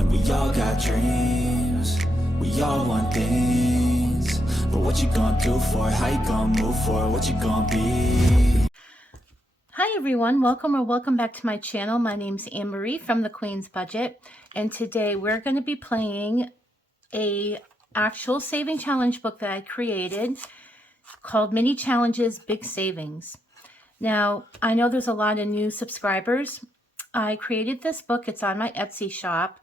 And we all got dreams, we all want things. But what you gonna do for it? How you gonna move for it? What you gonna be? Hi everyone, welcome back to my channel. My name's Anne-Marie from The Queen's Budget, and today we're going to be playing a actual saving challenge book that I created called Mini Challenges Big Savings. Now, I know there's a lot of new subscribers. I created this book. It's on my Etsy shop,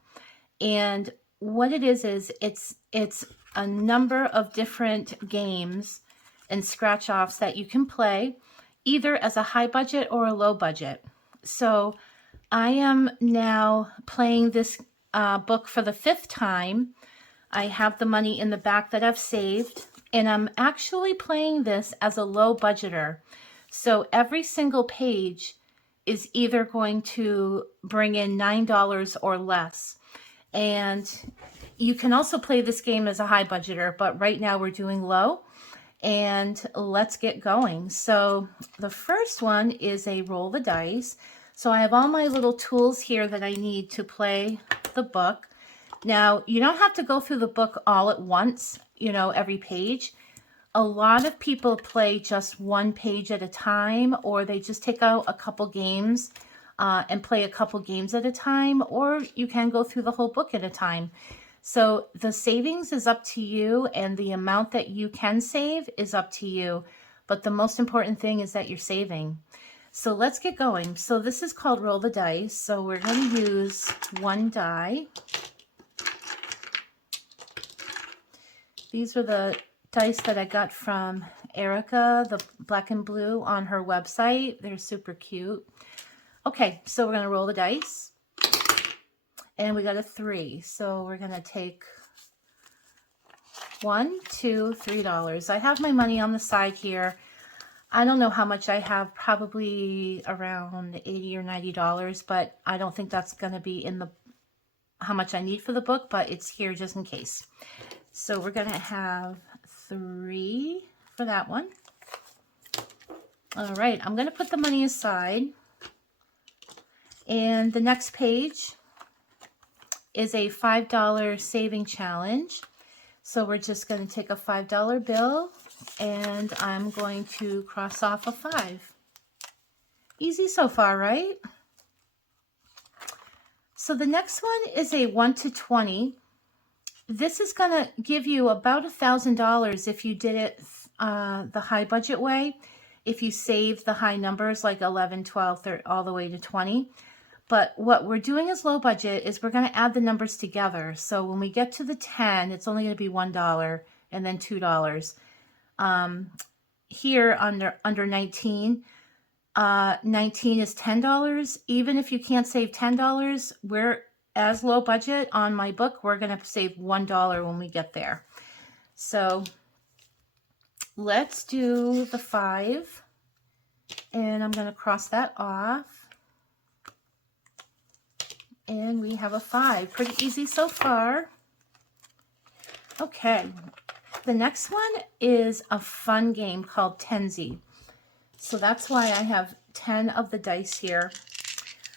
and what it is it's a number of different games and scratch-offs that you can play either as a high budget or a low budget. So I am now playing this book for the 5th time. I have the money in the back that I've saved, and I'm actually playing this as a low budgeter. So every single page is either going to bring in $9 or less. And you can also play this game as a high budgeter, but right now we're doing low. And let's get going. So the first one is a roll the dice. So I have all my little tools here that I need to play the book. Now, you don't have to go through the book all at once, every page. A lot of people play just one page at a time, or they just take out a couple games and play a couple games at a time, or you can go through the whole book at a time. So the savings is up to you, and the amount that you can save is up to you. But the most important thing is that you're saving. So let's get going. So this is called Roll the Dice. So we're going to use one die. These are the dice that I got from Erica, the Black and Blue, on her website. They're super cute. Okay, so we're going to roll the dice. And we got a 3, so we're going to take $1, $2, $3. I have my money on the side here. I don't know how much I have, probably around $80 or $90, but I don't think that's going to be in the how much I need for the book, but it's here just in case. So we're going to have 3 for that one. All right, I'm going to put the money aside. And the next page is a $5 saving challenge. So we're just going to take a $5 bill, and I'm going to cross off a 5. Easy so far, right? So the next one is a 1 to 20. This is going to give you about $1,000 if you did it the high budget way. If you save the high numbers like 11, 12, 13, all the way to 20. But what we're doing as low budget is we're going to add the numbers together. So when we get to the 10, it's only going to be $1 and then $2. Here under 19, 19 is $10. Even if you can't save $10, we're as low budget on my book, we're going to save $1 when we get there. So let's do the 5, and I'm going to cross that off. And we have a 5. Pretty easy so far. Okay, the next one is a fun game called Tenzi. So that's why I have 10 of the dice here.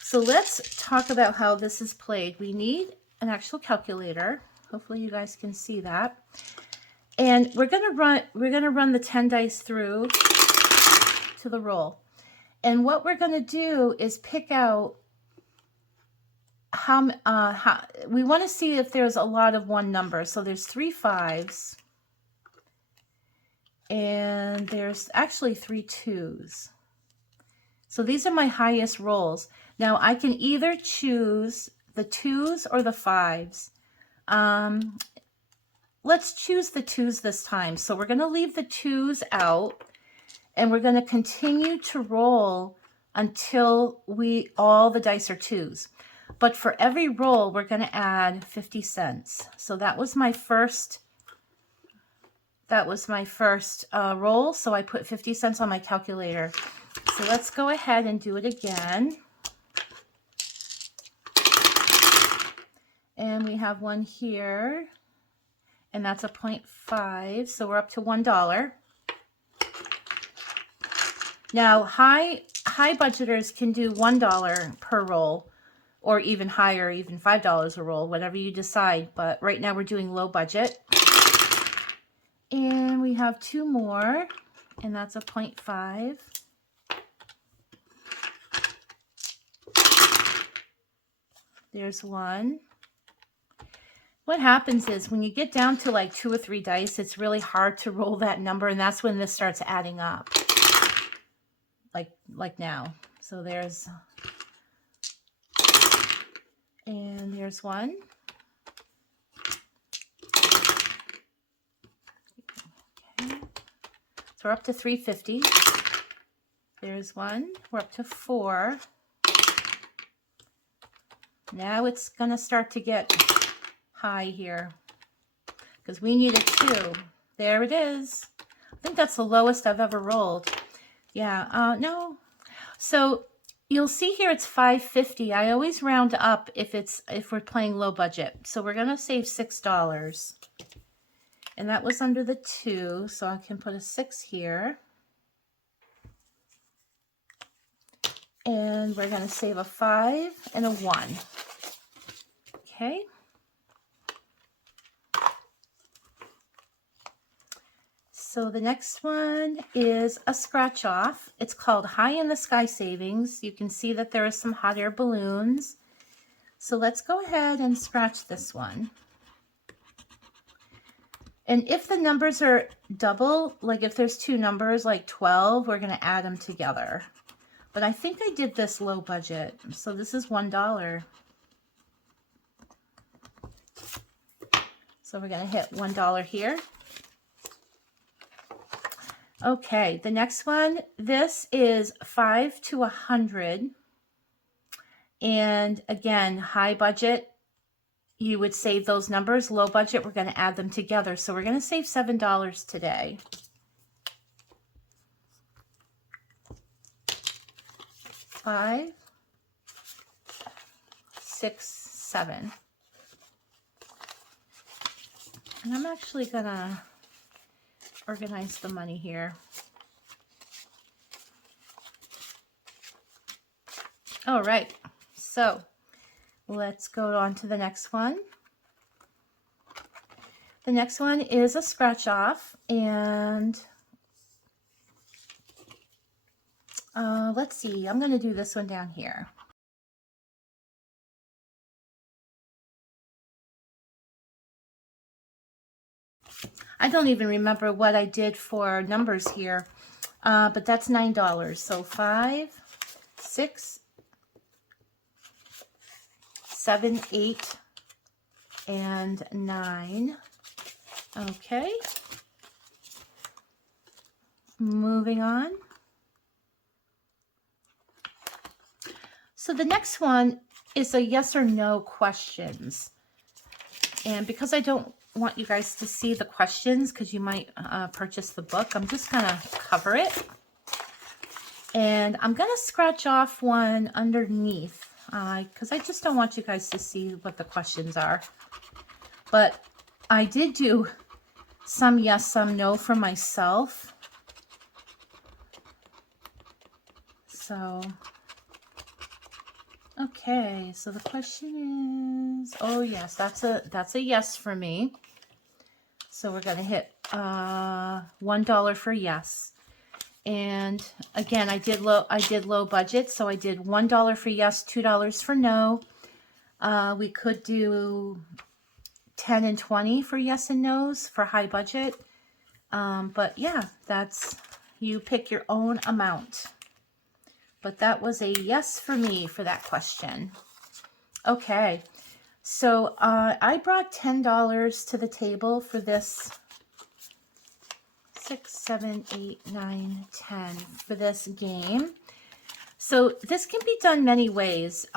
So let's talk about how this is played. We need an actual calculator. Hopefully you guys can see that. And we're gonna run the 10 dice through to the roll. And what we're gonna do is pick out how we want to see if there's a lot of one number. So there's 3 5s, and there's actually 3 2s. So these are my highest rolls. Now I can either choose the 2s or the 5s. Let's choose the 2s this time. So we're going to leave the 2s out, and we're going to continue to roll until all the dice are 2s. But for every roll, we're going to add 50 cents. So that was my first roll. So I put 50 cents on my calculator. So let's go ahead and do it again. And we have one here, and that's a 0.5. So we're up to $1. Now, high budgeters can do $1 per roll. or even higher, even $5 a roll, whatever you decide. But right now we're doing low budget. And we have 2 more, and that's a 0.5. There's 1. What happens is when you get down to like 2 or 3 dice, it's really hard to roll that number, and that's when this starts adding up. Like now. So there's, and there's 1. Okay. So we're up to 350. There's 1. We're up to 4. Now it's gonna start to get high here because we need a 2. There it is. I think that's the lowest I've ever rolled. Yeah, no. So you'll see here it's 550. I always round up if we're playing low budget. So we're gonna save $6. And that was under the 2, so I can put a 6 here. And we're gonna save a 5 and a 1. Okay. So the next one is a scratch off. It's called High in the Sky Savings. You can see that there are some hot air balloons. So let's go ahead and scratch this one. And if the numbers are double, like if there's 2 numbers like 12, we're going to add them together. But I think I did this low budget. So this is $1. So we're going to hit $1 here. Okay, the next one, this is 5 to 100. And again, high budget, you would save those numbers. Low budget, we're going to add them together. So we're going to save $7 today. Five, 6, 7. And I'm actually going to organize the money here. All right, so let's go on to the next one. The next one is a scratch off, and let's see, I'm going to do this one down here. I don't even remember what I did for numbers here, but that's $9. So 5, 6, 7, 8, and 9. Okay. Moving on. So the next one is a yes or no questions. And because I don't want you guys to see the questions because you might purchase the book, I'm just going to cover it. And I'm going to scratch off one underneath because I just don't want you guys to see what the questions are. But I did do some yes, some no for myself. So, okay, so the question is, oh yes, that's a yes for me. So we're going to hit $1 for yes. And again, I did low budget, so I did $1 for yes, $2 for no. We could do 10 and 20 for yes and no's for high budget. But yeah, that's, you pick your own amount. But that was a yes for me for that question. Okay, so I brought $10 to the table for this 6, 7, 8, 9, 10 for this game. So this can be done many ways.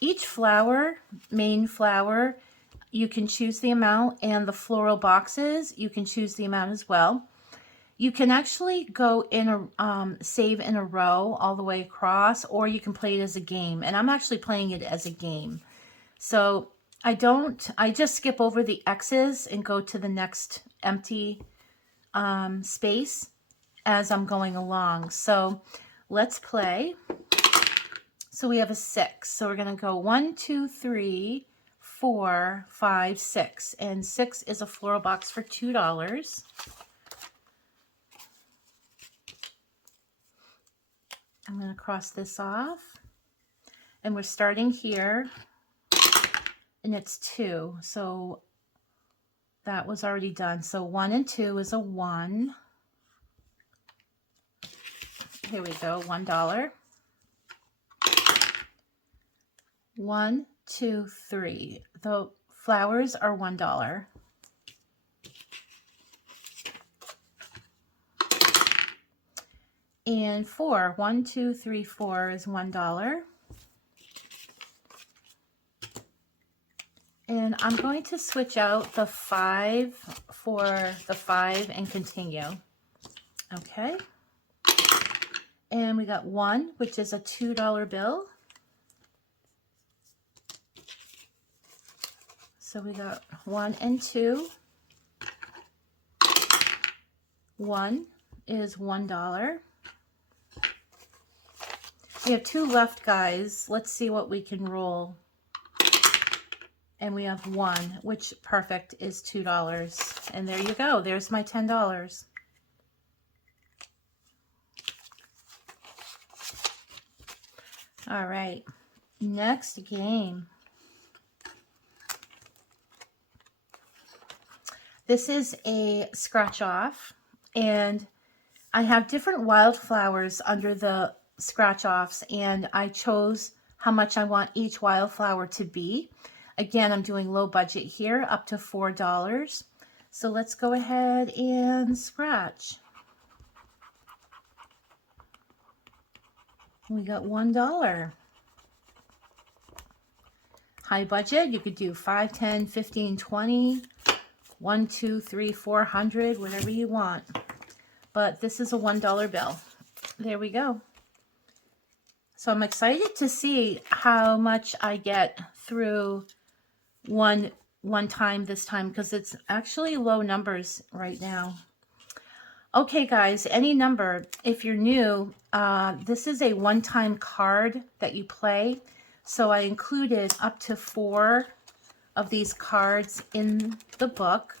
Each flower, main flower, you can choose the amount, and the floral boxes, you can choose the amount as well. You can actually go in a save in a row all the way across, or you can play it as a game. And I'm actually playing it as a game. So I just skip over the X's and go to the next empty space as I'm going along. So let's play. So we have a 6. So we're going to go 1, 2, 3, 4, 5, 6. And 6 is a floral box for $2. I'm going to cross this off. And we're starting here. And it's 2. So that was already done. So 1 and 2 is a 1. Here we go, $1. 1, 2, 3. The flowers are $1. And 4, 1, 2, 3, 4 is $1. And I'm going to switch out the 5 for the 5 and continue. Okay. And we got 1, which is a $2 bill. So we got 1 and 2. 1 is $1. We have 2 left, guys. Let's see what we can roll. And we have 1, which perfect is $2. And there you go. There's my $10. All right, next game. This is a scratch off, and I have different wildflowers under the scratch offs, and I chose how much I want each wildflower to be. Again, I'm doing low budget here, up to $4. So let's go ahead and scratch. We got $1. High budget, you could do 5, 10, 15, 20, 1, 2, 3, 400, whatever you want. But this is a $1 bill. There we go. So I'm excited to see how much I get through one time this time, because it's actually low numbers right now. Okay, guys, any number. If you're new, this is a one-time card that you play. So I included up to 4 of these cards in the book.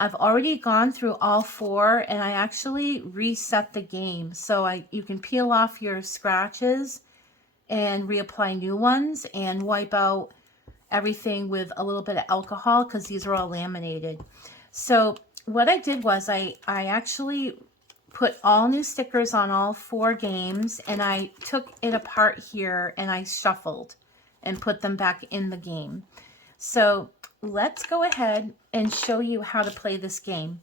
I've already gone through all 4, and I actually reset the game. So you can peel off your scratches and reapply new ones and wipe out everything with a little bit of alcohol, because these are all laminated. So what I did was I actually put all new stickers on all 4 games, and I took it apart here and I shuffled and put them back in the game. So let's go ahead and show you how to play this game.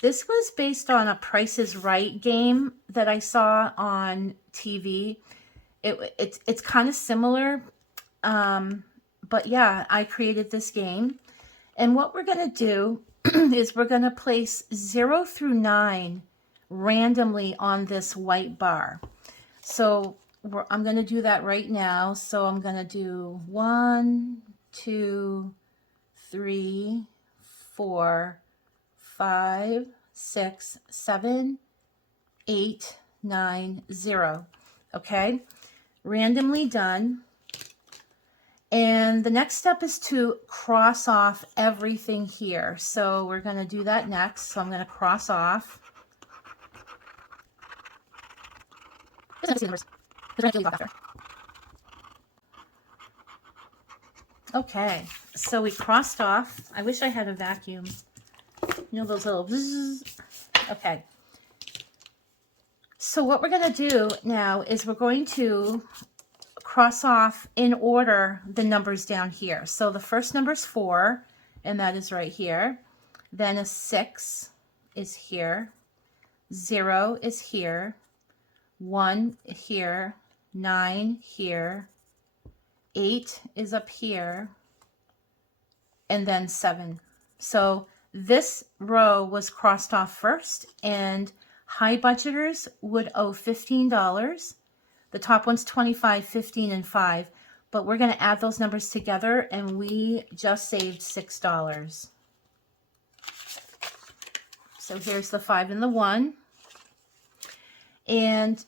This was based on a Price is Right game that I saw on TV. It's kind of similar, but yeah, I created this game. And what we're going to do is we're going to place 0 through 9 randomly on this white bar. So I'm going to do that right now. So I'm going to do 1, 2, 3, 4, 5, 6, 7, 8, 9, 0. Okay, randomly done. And the next step is to cross off everything here. So we're going to do that next. So I'm going to cross off. Okay, so we crossed off. I wish I had a vacuum. You know those little bzzz. Okay. So what we're going to do now is we're going to cross off in order the numbers down here. So the first number is 4, and that is right here. Then a 6 is here. 0 is here. 1 here. 9 here. 8 is up here. And then 7. So this row was crossed off first, and high budgeters would owe $15. The top one's 25, 15, and 5. But we're going to add those numbers together, and we just saved $6. So here's the 5 and the 1. And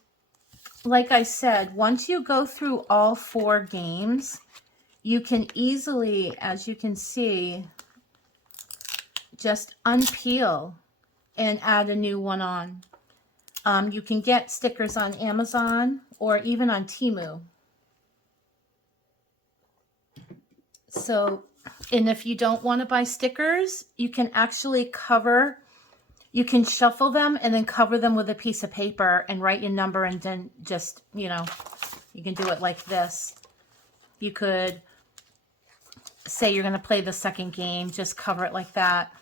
like I said, once you go through all 4 games, you can easily, as you can see, just unpeel and add a new one on. You can get stickers on Amazon or even on Temu. So, and if you don't want to buy stickers, you can actually cover, you can shuffle them and then cover them with a piece of paper and write your number, and then just, you know, you can do it like this. You could say you're going to play the second game, just cover it like that,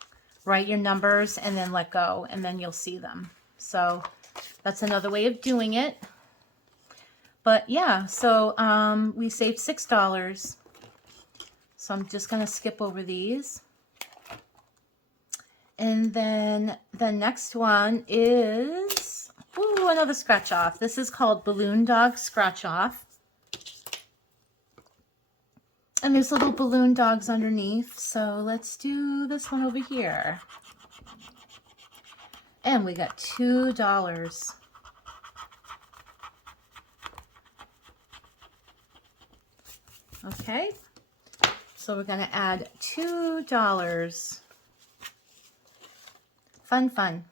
write your numbers, and then let go, and then you'll see them. So that's another way of doing it. But yeah, so we saved $6. So I'm just going to skip over these. And then the next one is, ooh, another scratch off. This is called Balloon Dog Scratch Off. And there's little balloon dogs underneath. So let's do this one over here. And we got $2. Okay. So we're going to add $2. Fun, fun.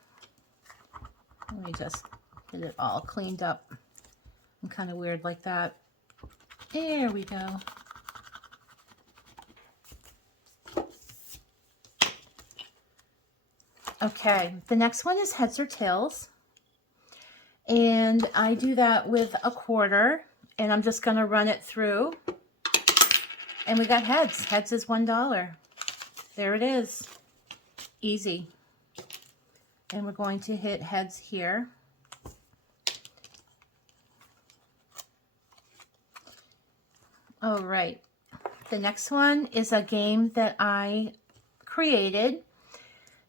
Let me just get it all cleaned up. I'm kind of weird like that. There we go. Okay, the next one is heads or tails. And I do that with a quarter, and I'm just going to run it through. And we got heads. Heads is $1. There it is. Easy. And we're going to hit heads here. All right. The next one is a game that I created.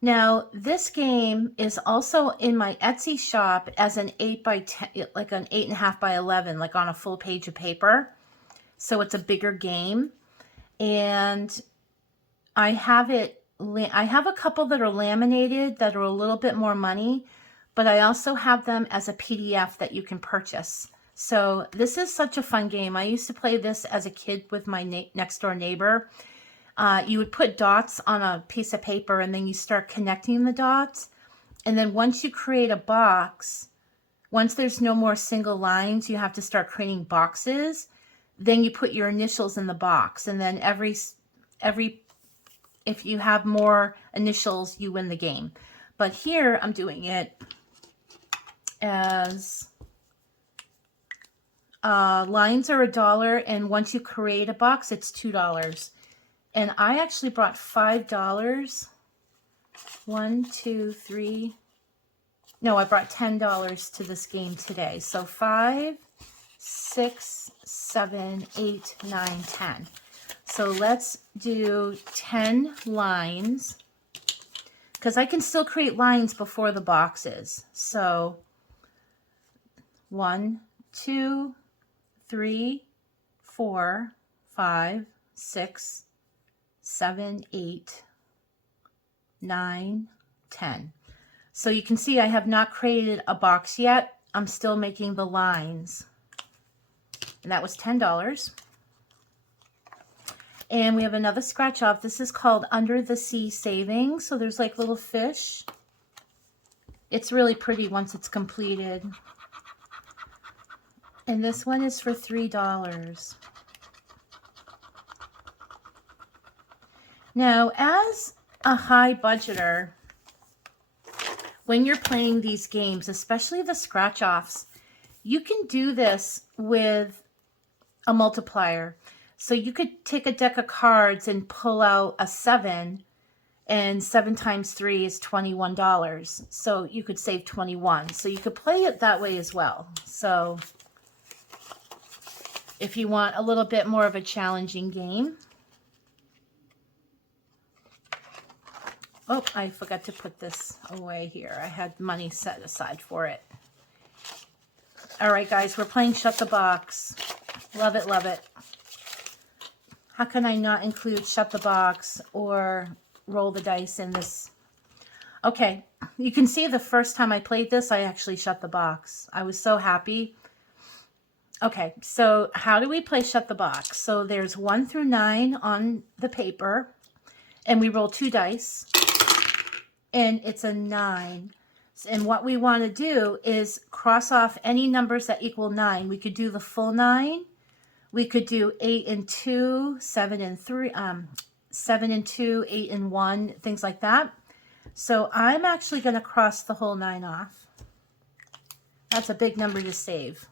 Now, this game is also in my Etsy shop as an 8 by 10, like an 8.5 by 11, like on a full page of paper. So it's a bigger game. And I have a couple that are laminated that are a little bit more money, but I also have them as a PDF that you can purchase. So this is such a fun game. I used to play this as a kid with my next door neighbor. You would put dots on a piece of paper, and then you start connecting the dots. And then once you create a box, once there's no more single lines, you have to start creating boxes. Then you put your initials in the box, and then if you have more initials, you win the game. But here I'm doing it as lines are $1, and once you create a box, it's $2. And I actually brought $5. 1, 2, 3. No, I brought $10 to this game today. So 5, 6, 7, 8, 9, 10. So let's do 10 lines, because I can still create lines before the boxes. So 1, 2, 3, 4, 5, 6, 7, 8, 9, 10. So you can see I have not created a box yet. I'm still making the lines. And that was $10. And we have another scratch off. This is called Under the Sea Savings. So there's like little fish. It's really pretty once it's completed. And this one is for $3. Now, as a high budgeter, when you're playing these games, especially the scratch offs, you can do this with a multiplier. So you could take a deck of cards and pull out a 7, and 7 times 3 is $21. So you could save 21. So you could play it that way as well. So if you want a little bit more of a challenging game. Oh, I forgot to put this away here. I had money set aside for it. All right, guys, we're playing Shut the Box. Love it, love it. How can I not include Shut the Box or Roll the Dice in this? Okay, you can see the first time I played this, I actually shut the box. I was so happy. Okay, so how do we play Shut the Box? So there's 1 through 9 on the paper, and we roll 2 dice, and it's a 9. And what we want to do is cross off any numbers that equal 9. We could do the full 9. We could do 8 and 2, 7 and 3, 7 and 2, 8 and 1, things like that. So I'm actually going to cross the whole 9 off. That's a big number to save.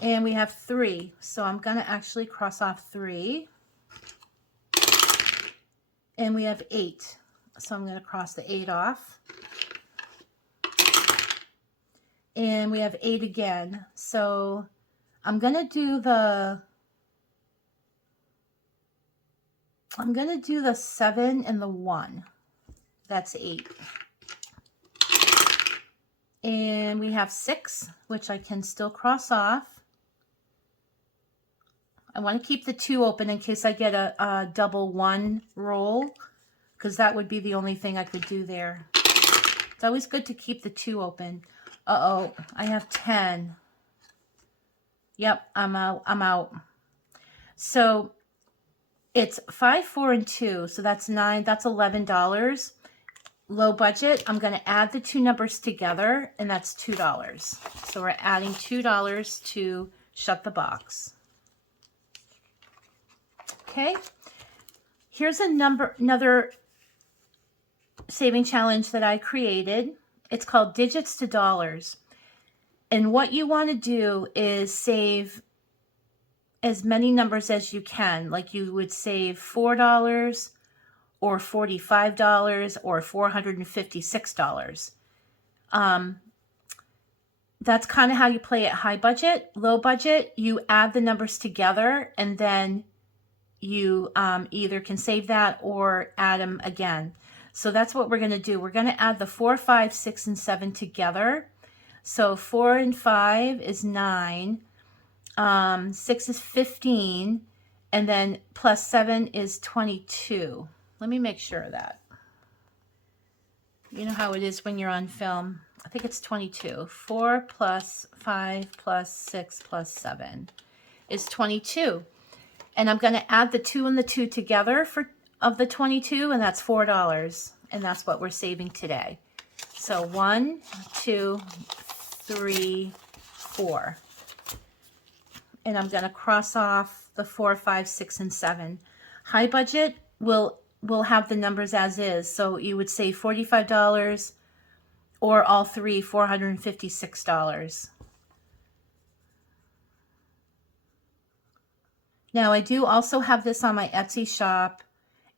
And we have 3. So I'm going to actually cross off 3. And we have 8. So I'm going to cross the 8 off. And we have 8 again. So I'm going to do the 7 and the 1. That's 8. And we have 6, which I can still cross off. I want to keep the 2 open in case I get a double 1 roll, because that would be the only thing I could do there. It's always good to keep the 2 open. Uh-oh, I have 10. Yep, I'm out. So it's 5, 4, and 2. So that's 9. That's $11. Low budget, I'm going to add the 2 numbers together, and that's $2. So we're adding $2 to Shut the Box. Okay, here's another saving challenge that I created. It's called Digits to Dollars. And what you want to do is save as many numbers as you can. Like you would save $4 or $45 or $456. That's kind of how you play it. High budget, low budget, you add the numbers together, and then you either can save that or add them again. So that's what we're going to do. We're going to add the 4, 5, 6, and 7 together. So 4 and 5 is 9. 6 is 15. And then plus 7 is 22. Let me make sure of that. You know how it is when you're on film. I think it's 22. 4 plus 5 plus 6 plus 7 is 22. And I'm going to add the 2 and the 2 together of the 22, and that's $4. And that's what we're saving today. So 1, 2, 3, 4. And I'm going to cross off the 4, 5, 6, and 7. High budget will have the numbers as is. So you would save $45 or all three, $456. Now, I do also have this on my Etsy shop,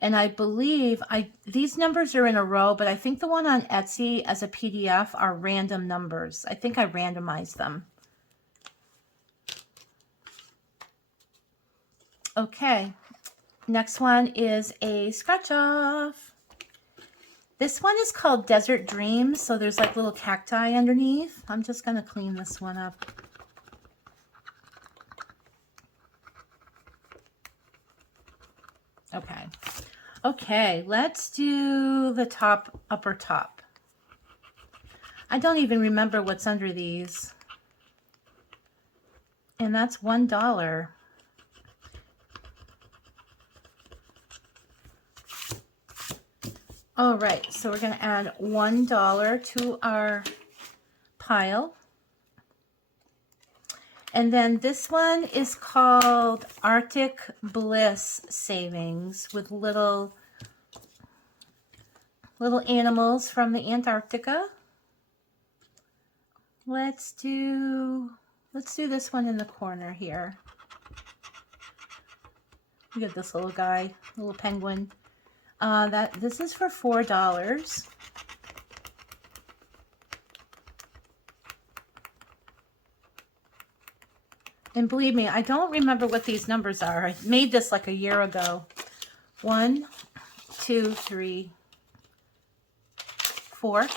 and I believe these numbers are in a row, but I think the one on Etsy as a PDF are random numbers. I think I randomized them. Okay, next one is a scratch off. This one is called Desert Dreams, so there's like little cacti underneath. I'm just going to clean this one up. Okay, let's do the upper top. I don't even remember what's under these. And that's $1. All right, so we're going to add $1 to our pile. And then this one is called Arctic Bliss Savings, with little animals from the Antarctica. Let's do this one in the corner here. Look at this little guy, little penguin. This is for $4. And believe me, I don't remember what these numbers are. I made this like a year ago. 1, 2, 3, 4.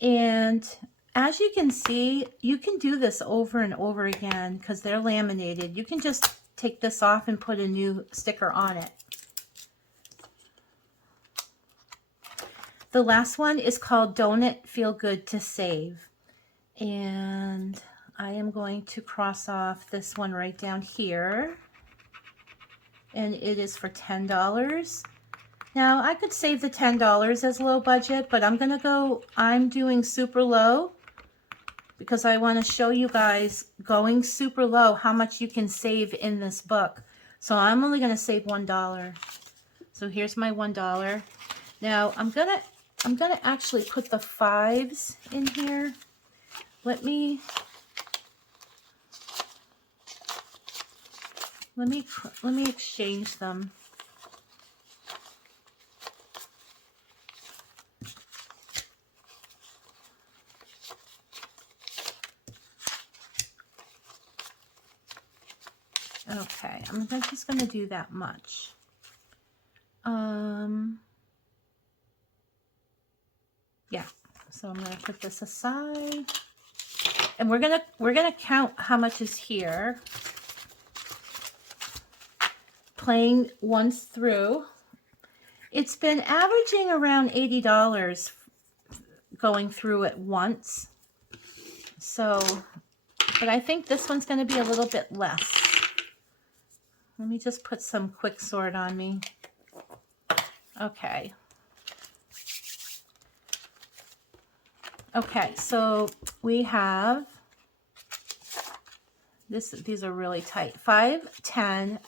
And as you can see, you can do this over and over again because they're laminated. You can just take this off and put a new sticker on it. The last one is called Don't It Feel Good to Save. And I am going to cross off this one right down here. And it is for $10. Now, I could save the $10 as low budget, but I'm doing super low because I want to show you guys going super low how much you can save in this book. So I'm only going to save $1. So here's my $1. Now, I'm gonna actually put the 5s in here. Let me exchange them. Okay, I'm just going to do that much. Yeah, so I'm going to put this aside. And we're gonna count how much is here. Playing once through. It's been averaging around $80 going through it once. So, but I think this one's going to be a little bit less. Let me just put some quick sort on me. Okay. Okay, so we have these are really tight. 5, 10,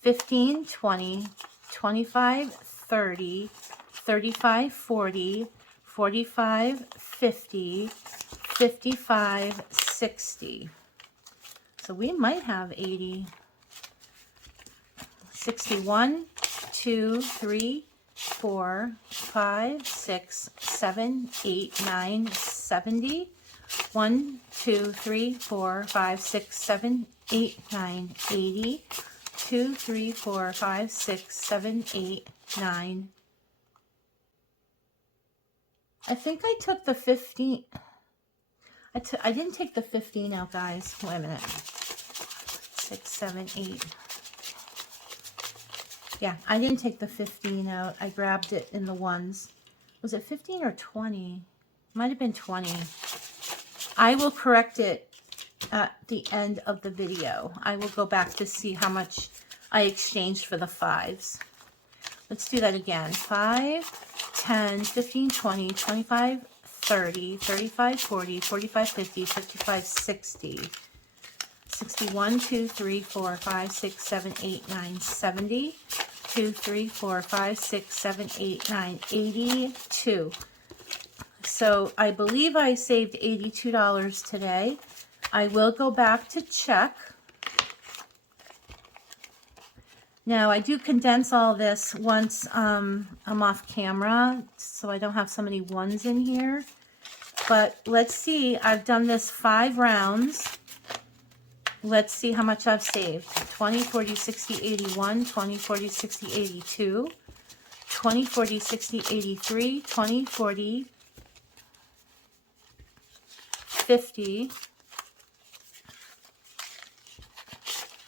15, 20, 25, 30, 35, 40, 45, 50, 55, 60. So we might have 80. 61, 2, 3, 4, 5, 6, 7, 8, 9, 70. 1, 2, 3, 4, 5, 6, 7, 8, 9, 80. 2, 3, 4, 5, 6, 7, 8, 9. I think I took the 15. I didn't take the 15 out, guys. Wait a minute. 6, 7, 8. Yeah, I didn't take the 15 out. I grabbed it in the ones. Was it 15 or 20? Might have been 20. I will correct it at the end of the video. I will go back to see how much I exchanged for the 5s. Let's do that again. 5, 10, 15, 20, 25, 30, 35, 40, 45, 50, 55, 60. 61, 2, 3, 4, 5, 6, 7, 8, 9, 70. 2, 3, 4, 5, 6, 7, 8, 9, 82. So I believe I saved $82 today. I will go back to check. Now I do condense all this once I'm off camera, so I don't have so many ones in here. But let's see, I've done this 5 rounds. Let's see how much I've saved. 20, 40, 60, 81, 20, 40, 60, 82, 20, 40, 60, 83, 20, 40, 50,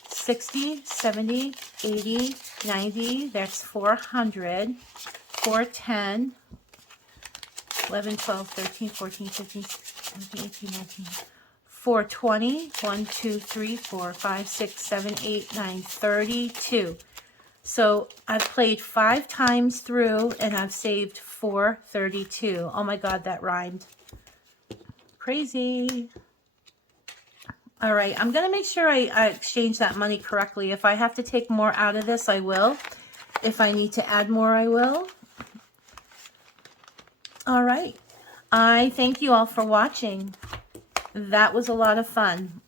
60, 70, 80, 90, that's 400, 410, 11, 12, 13, 14, 15, 16, 17, 18, 19, 420, 1, 2, 3, 4, 5, 6, 7, 8, 9, 32. So I've played 5 times through and I've saved 432. Oh my God, that rhymed. Crazy. All right, I'm gonna make sure I exchange that money correctly. If I have to take more out of this, I will. If I need to add more, I will. All right, I thank you all for watching. That was a lot of fun.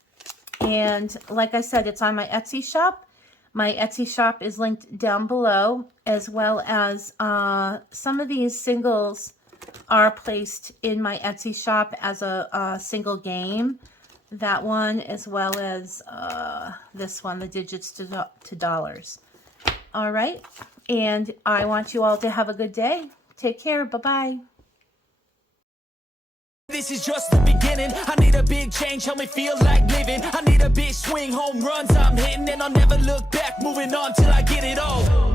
And like I said, it's on my Etsy shop. My Etsy shop is linked down below, as well as some of these singles are placed in my Etsy shop as a single game. That one, as well as this one, the digits to dollars. All right. And I want you all to have a good day. Take care. Bye-bye. This is just the beginning. I need a big change, help me feel like living. I need a big swing, home runs I'm hitting, and I'll never look back, moving on till I get it all.